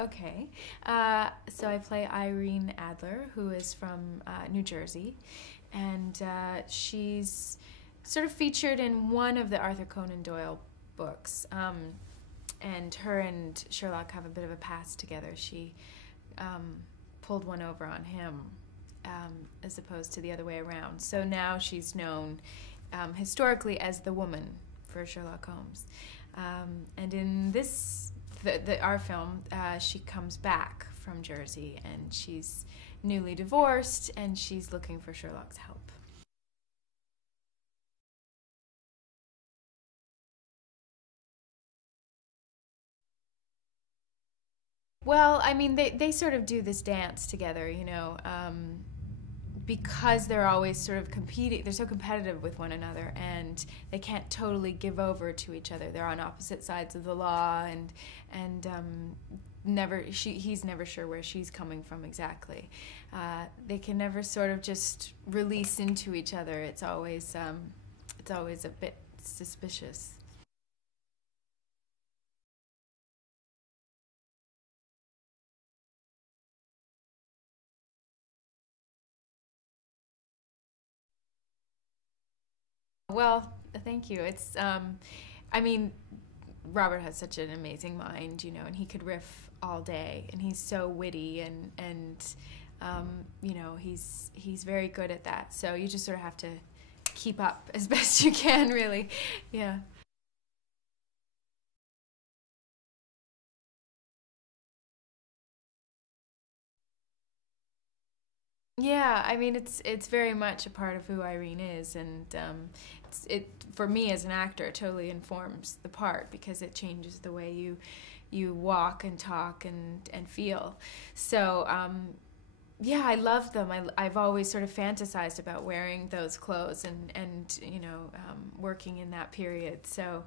Okay. So I play Irene Adler, who is from New Jersey, and she's sort of featured in one of the Arthur Conan Doyle books. And her and Sherlock have a bit of a past together. She pulled one over on him as opposed to the other way around. So now she's known historically as the woman for Sherlock Holmes. And in this, our film, she comes back from Jersey, and she's newly divorced, and she's looking for Sherlock's help. Well, I mean, they sort of do this dance together, you know, because they're always sort of competing. They're so competitive with one another, and they can't totally give over to each other. They're on opposite sides of the law, and he's never sure where she's coming from exactly. They can never sort of just release into each other. It's always a bit suspicious. Well, thank you. I mean, Robert has such an amazing mind, you know, and he could riff all day, and he's so witty, and you know, he's very good at that. So you just sort of have to keep up as best you can, really. Yeah. Yeah, I mean, it's very much a part of who Irene is, and it for me as an actor, it totally informs the part because it changes the way you walk and talk and feel. So yeah, I love them. I've always sort of fantasized about wearing those clothes and you know, working in that period. So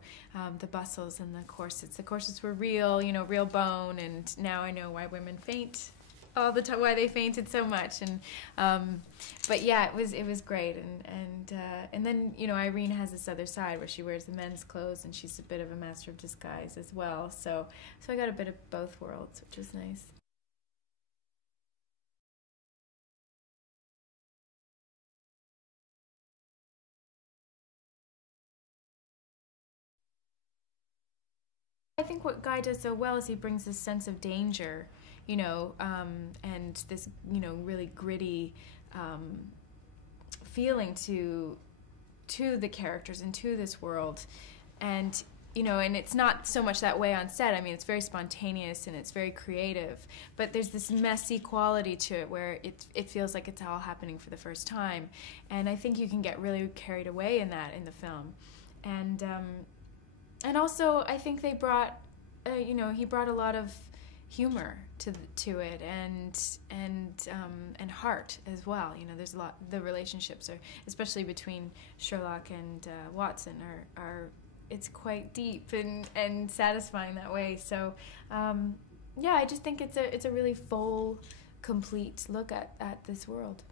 the bustles and the corsets were real, you know, real bone, and now I know why women faint all the time, why they fainted so much. And but yeah, it was great. And then, you know, Irene has this other side where she wears the men's clothes, and she's a bit of a master of disguise as well. So I got a bit of both worlds, which was nice. I think what Guy does so well is he brings this sense of danger, you know, and this, you know, really gritty um, feeling to the characters and to this world. And you know, and it's not so much that way on set. I mean, it's very spontaneous and it's very creative, but there's this messy quality to it where it feels like it's all happening for the first time. And I think you can get really carried away in that in the film. And also, I think they brought, you know, he brought a lot of humor to it, and heart as well. You know, there's a lot. The relationships are, especially between Sherlock and Watson, are it's quite deep and satisfying that way. So, yeah, I just think it's a really full, complete look at this world.